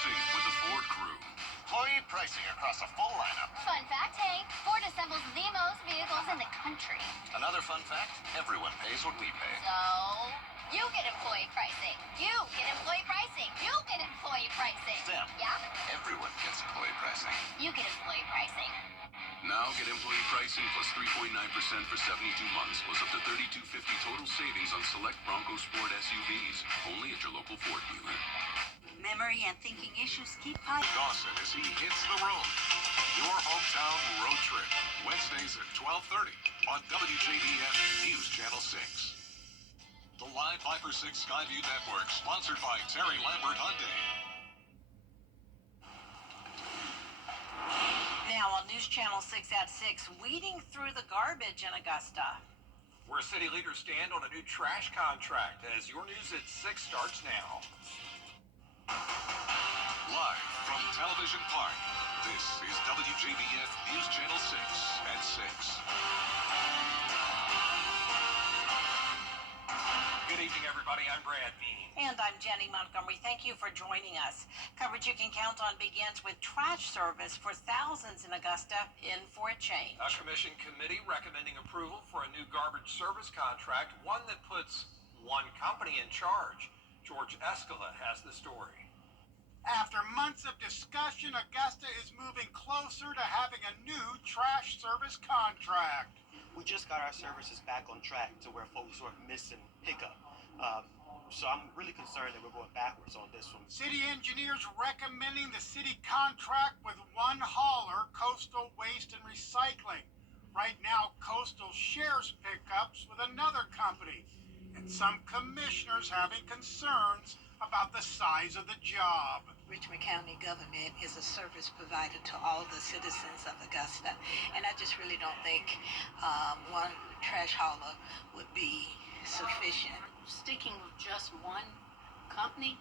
pricing with the Ford crew. Employee pricing across a full lineup. Fun fact, Hank, Ford assembles the most vehicles in the country. Another fun fact, everyone pays what we pay. So, you get employee pricing. You get employee pricing. You get employee pricing. Sam. Yeah? Everyone gets employee pricing. You get employee pricing. Now get employee pricing plus 3.9% for 72 months, plus up to $32.50 total savings on select Bronco Sport SUVs. Only at your local Ford dealer. Memory and thinking issues keep piling. Dawson as he hits the road. Your hometown road trip. Wednesdays at 12:30 on WJBF News Channel 6. The Live 5/6 Skyview Network, sponsored by Terry Lambert Hyundai. Now on News Channel 6 at 6, weeding through the garbage in Augusta. Where city leaders stand on a new trash contract as your news at 6 starts now. Live from Television Park, this is WJBF News Channel 6 at 6. Good evening, everybody. I'm Brad Meany. And I'm Jenny Montgomery. Thank you for joining us. Coverage you can count on begins with trash service for thousands in Augusta in for a change. A commission committee recommending approval for a new garbage service contract, one that puts one company in charge. George Escala has the story. After months of discussion, Augusta is moving closer to having a new trash service contract. We just got our services back on track to where folks weren't missing pickup. So I'm really concerned that we're going backwards on this one. City engineers recommending the city contract with one hauler, Coastal Waste and Recycling. Right now, Coastal shares pickups with another company, and some commissioners having concerns about the size of the job. Richmond County government is a service provider to all the citizens of Augusta, and I just really don't think one trash hauler would be sufficient. Sticking with just one company,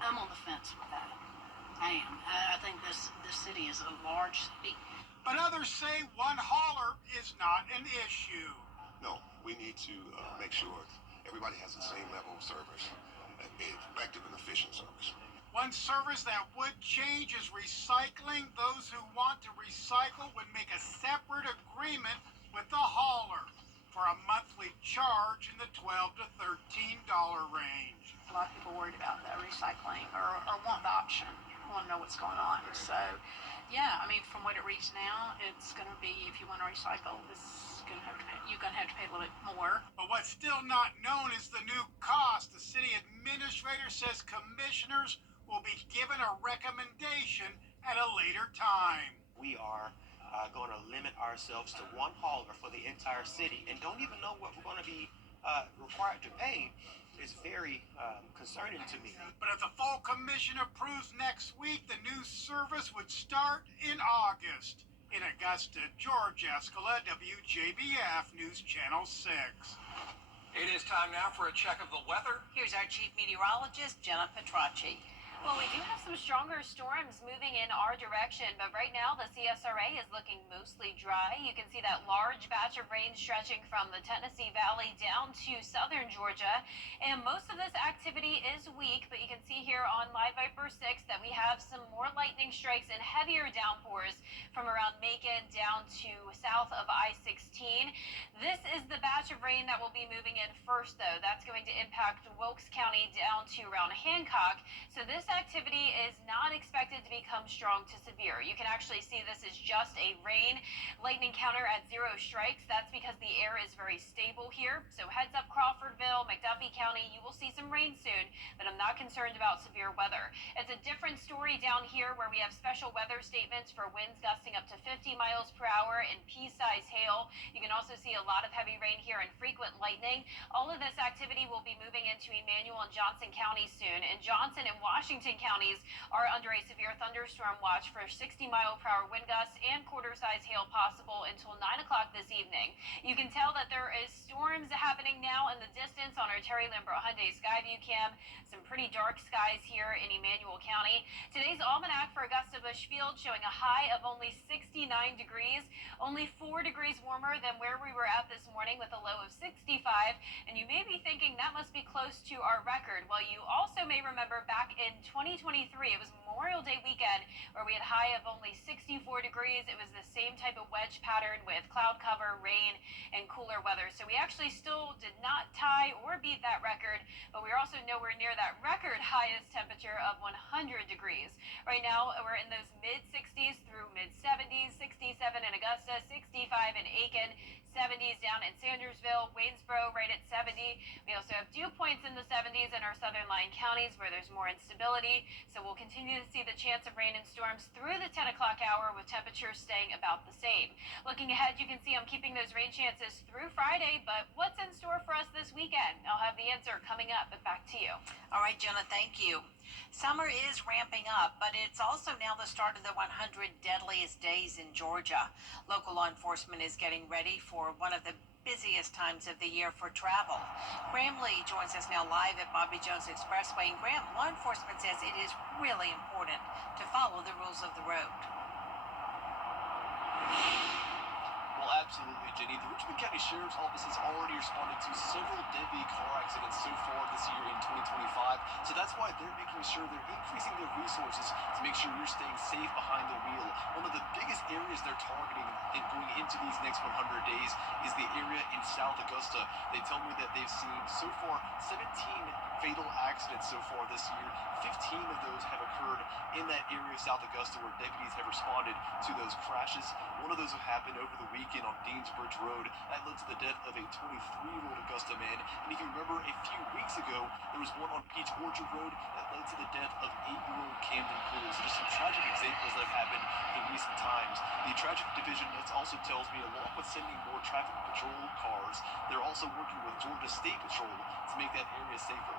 I'm on the fence with that. I am. I think this city is a large city. But others say one hauler is not an issue. No, we need to make sure everybody has the same level of service, effective and efficient service. One service that would change is recycling. Those who want to recycle would make a separate agreement with the hauler for a monthly charge in the $12 to $13 range. A lot of people worried about the recycling or want the option, want to know what's going on. So, yeah, I mean, from what it reads now, it's going to be, if you want to recycle, you're going to have to pay a little bit more. But what's still not known is the new cost. The city administrator says commissioners will be given a recommendation at a later time. We are going to limit ourselves to one hauler for the entire city and don't even know what we're going to be required to pay. Is very concerning to me. But if the full commission approves next week, the new service would start in August. In Augusta, George Escala, WJBF News Channel 6. It is time now for a check of the weather. Here's our chief meteorologist, Jenna Petracci. Well, we do have some stronger storms moving in our direction, but right now the CSRA is looking mostly dry. You can see that large batch of rain stretching from the Tennessee Valley down to southern Georgia, and most of this activity is weak, but you can see here on Live Viper 6 that we have some more lightning strikes and heavier downpours from around Macon down to south of I-16. This is the batch of rain that will be moving in first, though. That's going to impact Wilkes County down to around Hancock, so this activity is not expected to become strong to severe. You can actually see this is just a rain lightning counter at 0 strikes. That's because the air is very stable here. So heads up Crawfordville, McDuffie County, you will see some rain soon, but I'm not concerned about severe weather. It's a different story down here where we have special weather statements for winds gusting up to 50 miles per hour and pea-size hail. You can also see a lot of heavy rain here and frequent lightning. All of this activity will be moving into Emmanuel and Johnson counties soon, and Johnson and Washington counties are under a severe thunderstorm watch for 60-mile-per-hour wind gusts and quarter-size hail possible until 9 o'clock this evening. You can tell that there is storms happening now in the distance on our Terry Lambert Hyundai Skyview cam. Some pretty dark skies here in Emmanuel County. Today's almanac for Augusta Bushfield showing a high of only 69 degrees, only 4 degrees warmer than where we were at this morning with a low of 65. And you may be thinking that must be close to our record. Well, you also may remember were back in 2023. It was Memorial Day weekend where we had a high of only 64 degrees. It was the same type of wedge pattern with cloud cover, rain, and cooler weather. So we actually still did not tie or beat that record, but we were also nowhere near that record highest temperature of 100 degrees. Right now, we're in those mid 60s through mid 70s, 67 in Augusta, 65 in Aiken, 70s down in Sandersville, Waynesboro right at 70. We also have dew points in the 70s in our southern line counties where there's more instability. So we'll continue to see the chance of rain and storms through the 10 o'clock hour with temperatures staying about the same. Looking ahead, you can see I'm keeping those rain chances through Friday, but what's in store for us this weekend? I'll have the answer coming up, but back to you. All right, Jenna, thank you. Summer is ramping up, but it's also now the start of the 100 deadliest days in Georgia. Local law enforcement is getting ready for one of the busiest times of the year for travel. Graham Lee joins us now live at Bobby Jones Expressway. And Graham, law enforcement says it is really important to follow the rules of the road. Well, absolutely, Jenny. The Richmond County Sheriff's Office has already responded to several deadly car accidents so far this year in 2025. So that's why they're making sure they're increasing their resources to make sure you're staying safe behind the wheel. One of the biggest areas they're targeting in going into these next 100 days is the area in South Augusta. They tell me that they've seen so far 17 fatal accidents so far this year. 15 of those have occurred in that area of South Augusta where deputies have responded to those crashes. One of those happened over the weekend on Deansbridge Road. That led to the death of a 23-year-old Augusta man. And if you remember, a few weeks ago, there was one on Peach Orchard Road that led to the death of 8-year-old Camden Cole. So just some tragic examples that have happened in recent times. The traffic division also tells me, along with sending more traffic patrol cars, they're also working with Georgia State Patrol to make that area safer.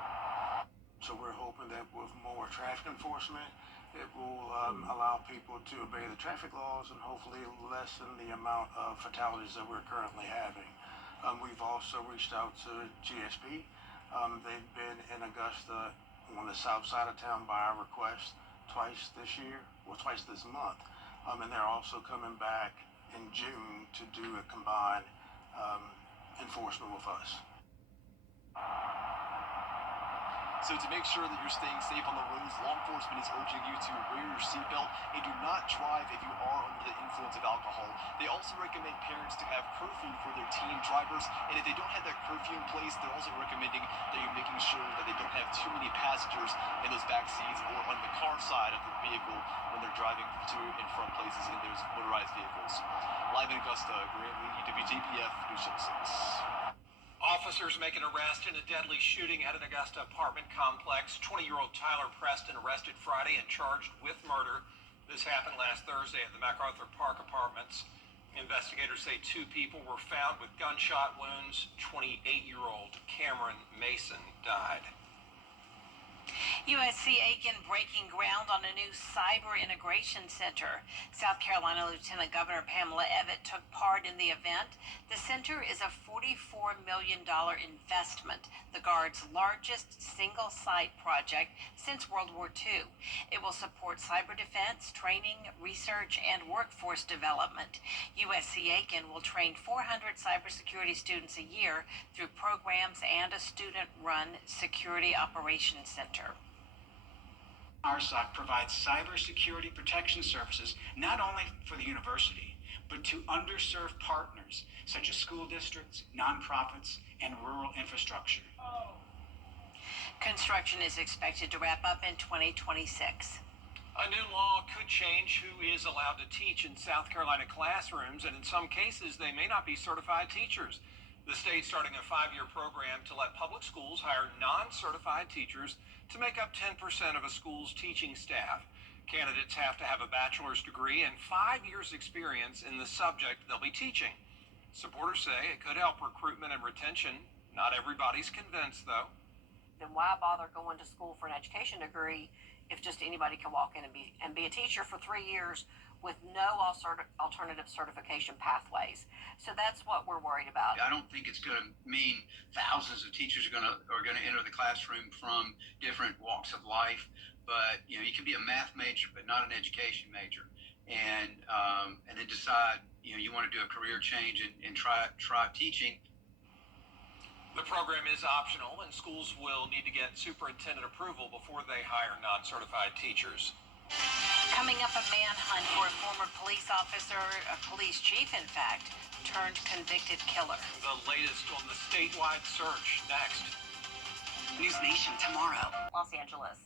So we're hoping that with more traffic enforcement, it will allow people to obey the traffic laws and hopefully lessen the amount of fatalities that we're currently having. We've also reached out to GSP. They've been in Augusta on the south side of town by our request twice this month. And they're also coming back in June to do a combined enforcement with us. So to make sure that you're staying safe on the roads, law enforcement is urging you to wear your seatbelt and do not drive if you are under the influence of alcohol. They also recommend parents to have curfew for their teen drivers, and if they don't have that curfew in place, they're also recommending that you're making sure that they don't have too many passengers in those back seats or on the car side of the vehicle when they're driving to and from places in those motorized vehicles. Live in Augusta, Graham Lee, WJBF, News Channel 6. Officers make an arrest in a deadly shooting at an Augusta apartment complex. 20-year-old Tyler Preston arrested Friday and charged with murder. This happened last Thursday at the MacArthur Park Apartments. Investigators say 2 people were found with gunshot wounds. 28-year-old Cameron Mason died. USC Aiken breaking ground on a new cyber integration center. South Carolina Lieutenant Governor Pamela Evette took part in the event. The center is a $44 million investment, the Guard's largest single-site project since World War II. It will support cyber defense, training, research, and workforce development. USC Aiken will train 400 cybersecurity students a year through programs and a student-run security operations center. RSOC provides cybersecurity protection services not only for the university, but to underserved partners such as school districts, nonprofits, and rural infrastructure. Construction is expected to wrap up in 2026. A new law could change who is allowed to teach in South Carolina classrooms, and in some cases, they may not be certified teachers. The state's starting a 5-year program to let public schools hire non-certified teachers to make up 10% of a school's teaching staff. Candidates have to have a bachelor's degree and 5 years experience in the subject they'll be teaching. Supporters say it could help recruitment and retention. Not everybody's convinced, though. Then why bother going to school for an education degree if just anybody can walk in and be a teacher for 3 years with no alternative certification pathways? So that's what we're worried about. I don't think it's going to mean thousands of teachers are going to enter the classroom from different walks of life. But you can be a math major but not an education major, and then decide you want to do a career change and try teaching. The program is optional, and schools will need to get superintendent approval before they hire non-certified teachers. Coming up, a manhunt for a former police officer, a police chief, in fact, turned convicted killer. The latest on the statewide search next. News Nation tomorrow. Los Angeles.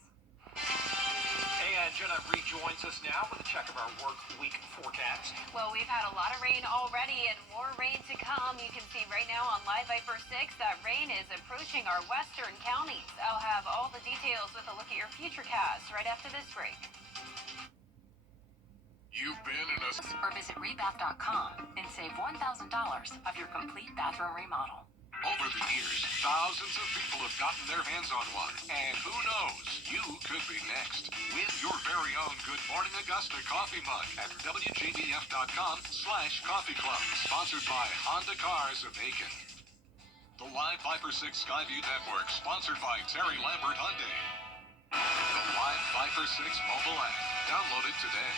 And Jenna rejoins us now with a check of our work week forecast. Well, we've had a lot of rain already and more rain to come. You can see right now on Live Viper 6 that rain is approaching our western counties. I'll have all the details with a look at your futurecast right after this break. You've been in a... Or visit rebath.com and save $1,000 of your complete bathroom remodel. Over the years, thousands of people have gotten their hands on one. And who knows, you could be next. Win your very own Good Morning Augusta coffee mug at WJBF.com/coffee club. Sponsored by Honda Cars of Aiken. The Live Viper 6 Skyview Network, sponsored by Terry Lambert Hyundai. The Live Viper 6 mobile app. Download it today.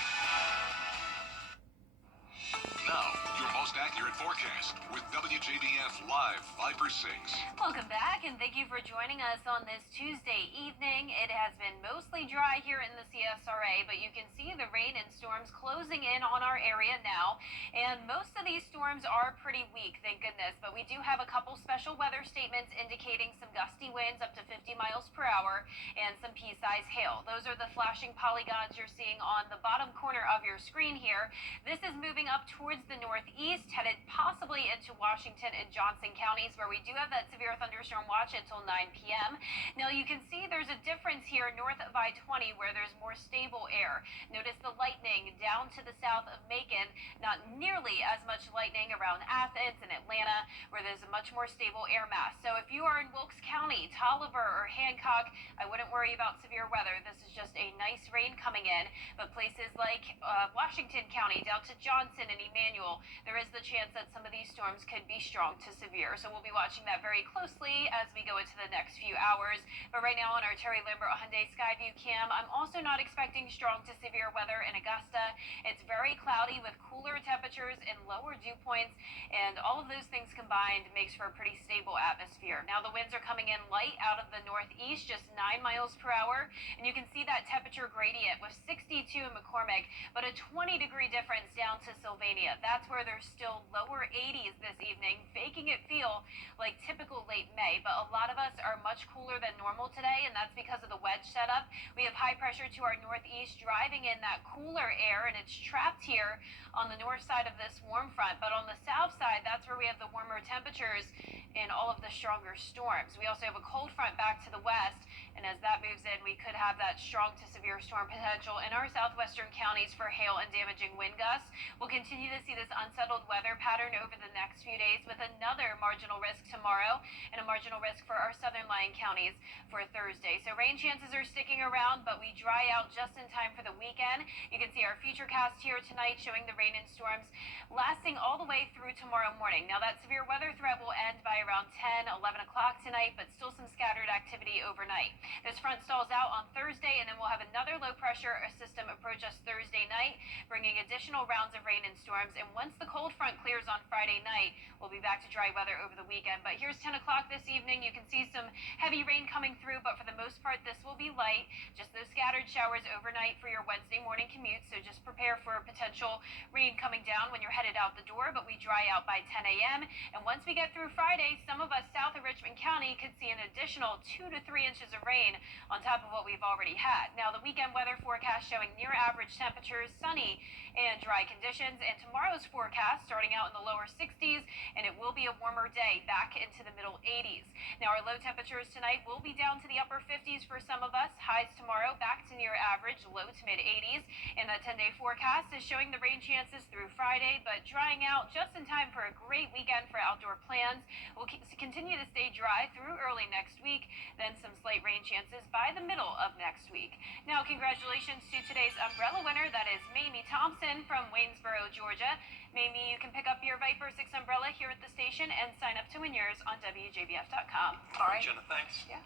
Now, your most accurate forecast with WJBF Live Viper 6. Welcome back, and thank you for joining us on this Tuesday evening. It has been mostly dry here in the CSRA, but you can see the rain and storms closing in on our area now, and most of these storms are pretty weak, thank goodness, but we do have a couple special weather statements indicating some gusty winds up to 50 miles per hour and some pea-sized hail. Those are the flashing polygons you're seeing on the bottom corner of your screen here. This is moving up towards the northeast, headed possibly into Washington and Johnson counties, where we do have that severe thunderstorm watch until 9 p.m. Now you can see there's a difference here north of I-20 where there's more stable air. Notice the lightning down to the south of Macon, not nearly as much lightning around Athens and Atlanta, where there's a much more stable air mass. So if you are in Wilkes County, Tolliver, or Hancock, I wouldn't worry about severe weather. This is just a nice rain coming in. But places like Washington County down to Johnson and Emmanuel, there is the chance that some of these storms could be strong to severe. So we'll be watching that very closely as we go into the next few hours. But right now on our Terry Lambert Hyundai Skyview cam, I'm also not expecting strong to severe weather in Augusta. It's very cloudy with cooler temperatures and lower dew points, and all of those things combined makes for a pretty stable atmosphere. Now the winds are coming in light out of the northeast, just 9 miles per hour, and you can see that temperature gradient with 62 in McCormick, but a 20-degree difference down to Sylvania. That's where there's still lower 80s this evening, making it feel like typical late May. But a lot of us are much cooler than normal today, and that's because of the wedge setup. We have high pressure to our northeast driving in that cooler air, and it's trapped here on the north side of this warm front. But on the south side, that's where we have the warmer temperatures and all of the stronger storms. We also have a cold front back to the west, and as that moves in, we could have that strong to severe storm potential in our southwestern counties for hail and damaging wind gusts. We'll continue to see this unsettled weather pattern over the next few days, with another marginal risk tomorrow and a marginal risk for our southern lying counties for Thursday. So rain chances are sticking around, but we dry out just in time for the weekend. You can see our futurecast here tonight showing the rain and storms lasting all the way through tomorrow morning. Now that severe weather threat will end by around 10, 11 o'clock tonight, but still some scattered activity overnight. This front stalls out on Thursday, and then we'll have another low pressure system approach us Thursday night, bringing additional rounds of rain and storms. And once the cold front clears on Friday night, we'll be back to dry weather over the weekend. But here's 10 o'clock this evening. You can see some heavy rain coming through, but for the most part, this will be light. Just those scattered showers overnight for your Wednesday morning commute. So just prepare for potential rain coming down when you're headed out the door, but we dry out by 10 a.m. And once we get through Friday, some of us south of Richmond County could see an additional 2 to 3 inches of rain on top of what we've already had. Now the weekend weather forecast showing near average temperatures, sunny and dry conditions, and tomorrow's forecast starting out in the lower 60s, and it will be a warmer day back into the middle 80s. Now our low temperatures tonight will be down to the upper 50s for some of us. Highs tomorrow back to near average, low to mid 80s, and that 10-day forecast is showing the rain chances through Friday, but drying out just in time for a great weekend for outdoor plans. We'll continue to stay dry through early next week, then some slight rain chances by the middle of next week. Now congratulations to today's umbrella winner. That is Mamie Thompson from Waynesboro, Georgia. Mamie, you can pick up your Viper 6 umbrella here at the station and sign up to win yours on WJBF.com. All right, Jenna, thanks. Yeah.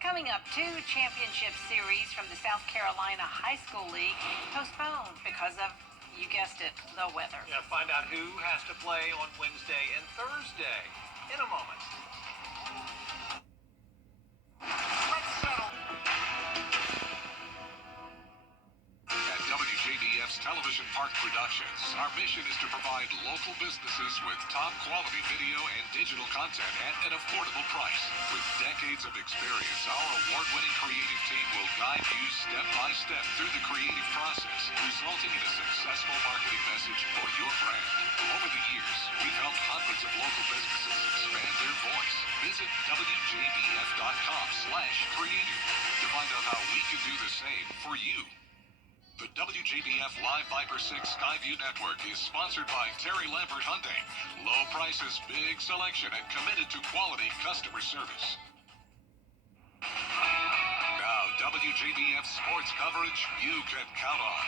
Coming up, 2 championship series from the South Carolina High School League postponed because of, you guessed it, the weather. Yeah, find out who has to play on Wednesday and Thursday in a moment. Park Productions. Our mission is to provide local businesses with top quality video and digital content at an affordable price. With decades of experience, our award-winning creative team will guide you step by step through the creative process, resulting in a successful marketing message for your brand. Over the years, we've helped hundreds of local businesses expand their voice. Visit WJBF.com/creative to find out how we can do the same for you. The WJBF Live Viper 6 Skyview Network is sponsored by Terry Lambert Hyundai. Low prices, big selection, and committed to quality customer service. Now, WJBF sports coverage you can count on.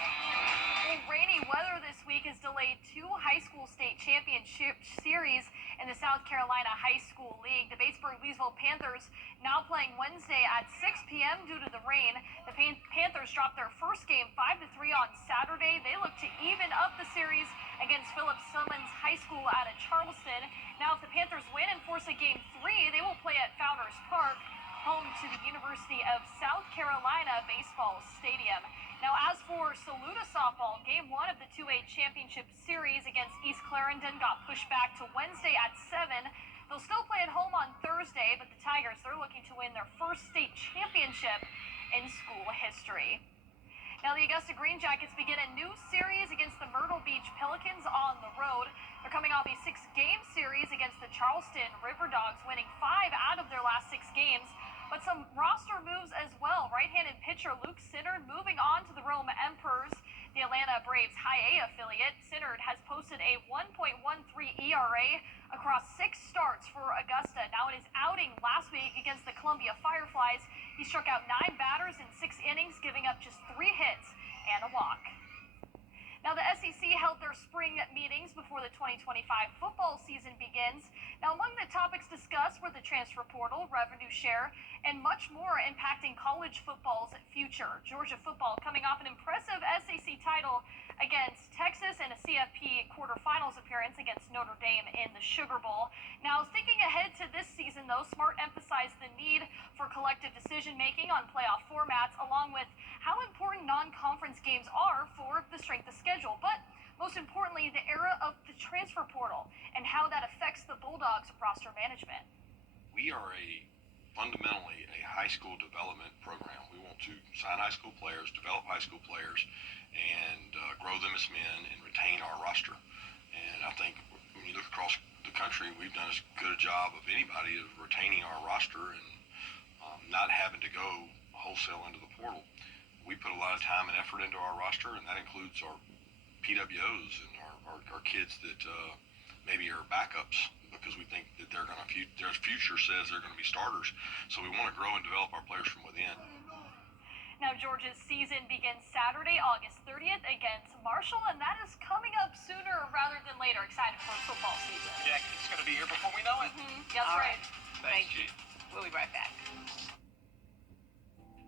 Well, rainy weather this week has delayed 2 high school state championship series in the South Carolina High School League. The Batesburg-Leesville Panthers now playing Wednesday at 6 p.m. due to the rain. The Panthers dropped their first game 5-3 on Saturday. They look to even up the series against Philip Simmons High School out of Charleston. Now, if the Panthers win and force a game 3, they will play at Founders Park, home to the University of South Carolina Baseball Stadium. Now, as for Saluda softball, game 1 of the 2A championship series against East Clarendon got pushed back to Wednesday at 7. They'll still play at home on Thursday, but the Tigers, they're looking to win their first state championship in school history. Now, the Augusta Green Jackets begin a new series against the Myrtle Beach Pelicans on the road. They're coming off a 6-game series against the Charleston River Dogs, winning 5 out of their last 6 games. But some roster moves as well. Right-handed pitcher Luke Sinnard moving on to the Rome Emperors, the Atlanta Braves High A affiliate. Sinnard has posted a 1.13 ERA across 6 starts for Augusta. Now, in his outing last week against the Columbia Fireflies, he struck out 9 batters in 6 innings, giving up just 3 hits and a walk. Now, the SEC held their spring meetings before the 2025 football season begins. Now, among the topics discussed were the transfer portal, revenue share, and much more impacting college football's future. Georgia football coming off an impressive SEC title against Texas and a CFP quarterfinals appearance against Notre Dame in the Sugar Bowl. Now, thinking ahead to this season, though, Smart emphasized the need for collective decision-making on playoff formats, along with how important non-conference games are for the strength of schedule. But most importantly, the era of the transfer portal and how that affects the Bulldogs' roster management. We are fundamentally a high school development program. We want to sign high school players, develop high school players, and grow them as men and retain our roster. And I think when you look across the country, we've done as good a job of anybody of retaining our roster and not having to go wholesale into the portal. We put a lot of time and effort into our roster, and that includes our PWOs and our kids that maybe are backups, because we think that they're going to their future says they're going to be starters. So we want to grow and develop our players from within. Now, Georgia's season begins Saturday, August 30th against Marshall, and that is coming up sooner rather than later. Excited for football season. Yeah, it's going to be here before we know it. That's right. Thank you. We'll be right back.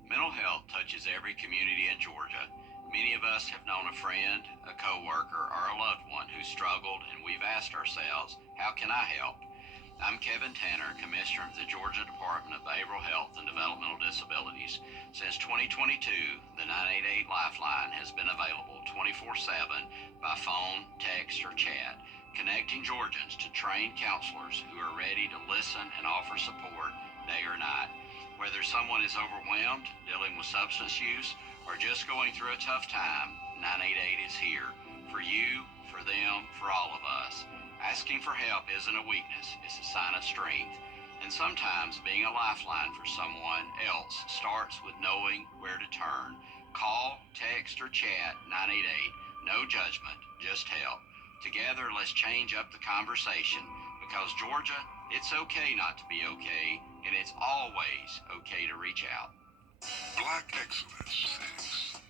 Mental health touches every community in Georgia. Many of us have known a friend, a coworker, or a loved one who struggled, and we've asked ourselves, how can I help? I'm Kevin Tanner, Commissioner of the Georgia Department of Behavioral Health and Developmental Disabilities. Since 2022, the 988 Lifeline has been available 24/7 by phone, text, or chat, connecting Georgians to trained counselors who are ready to listen and offer support day or night. Whether someone is overwhelmed, dealing with substance use, or just going through a tough time, 988 is here for you, for them, for all of us. Asking for help isn't a weakness, it's a sign of strength. And sometimes being a lifeline for someone else starts with knowing where to turn. Call, text, or chat 988. No judgment, just help. Together, let's change up the conversation, because Georgia, it's okay not to be okay, and it's always okay to reach out. Black Excellence 6.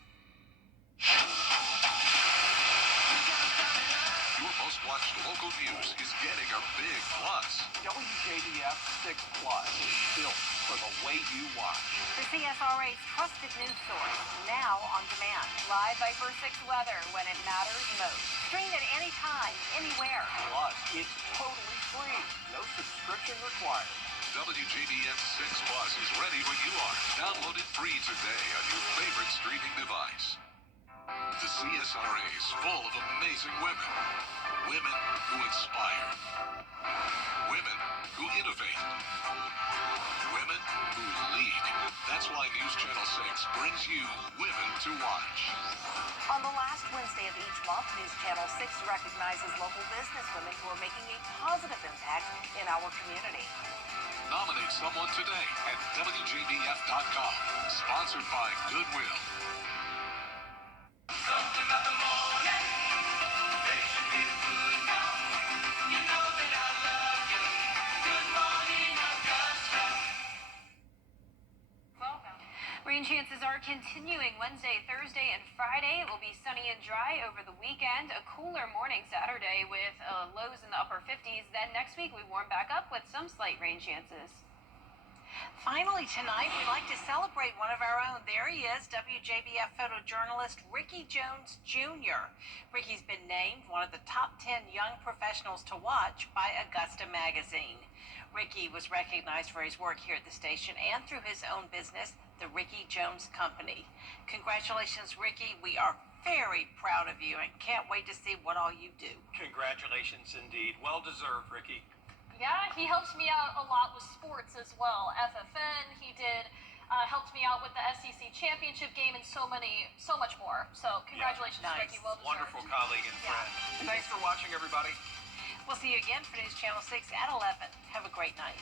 Your most watched local news is getting a big plus. WJBF 6 Plus, built for the way you watch. The CSRA's trusted news source, now on demand. Live Viper 6 weather when it matters most. Stream at any time, anywhere. Plus, it's totally free. No subscription required. WJBF 6 Plus is ready when you are. Download it free today on your favorite streaming device. The CSRA is full of amazing women. Women who inspire. Women who innovate. Women who lead. That's why News Channel 6 brings you Women to Watch. On the last Wednesday of each month, News Channel 6 recognizes local businesswomen who are making a positive impact in our community. Nominate someone today at WJBF.com. Sponsored by Goodwill. Rain chances are continuing Wednesday, Thursday, and Friday. It will be sunny and dry over the weekend. A cooler morning Saturday with lows in the upper 50s. Then next week we warm back up with some slight rain chances. Finally tonight, we like to celebrate one of our own. There he is, WJBF photojournalist Ricky Jones Jr. Ricky's been named one of the top 10 young professionals to watch by Augusta Magazine. Ricky was recognized for his work here at the station and through his own business, the Ricky Jones Company. Congratulations, Ricky. We are very proud of you and can't wait to see what all you do. Congratulations indeed. Well deserved, Ricky. Yeah, he helped me out a lot with sports as well. FFN, he did, helped me out with the SEC championship game and so much more. So congratulations, Nice. Ricky. Well deserved. Wonderful colleague and friend. Thanks for watching, everybody. We'll see you again for News Channel 6 at 11. Have a great night.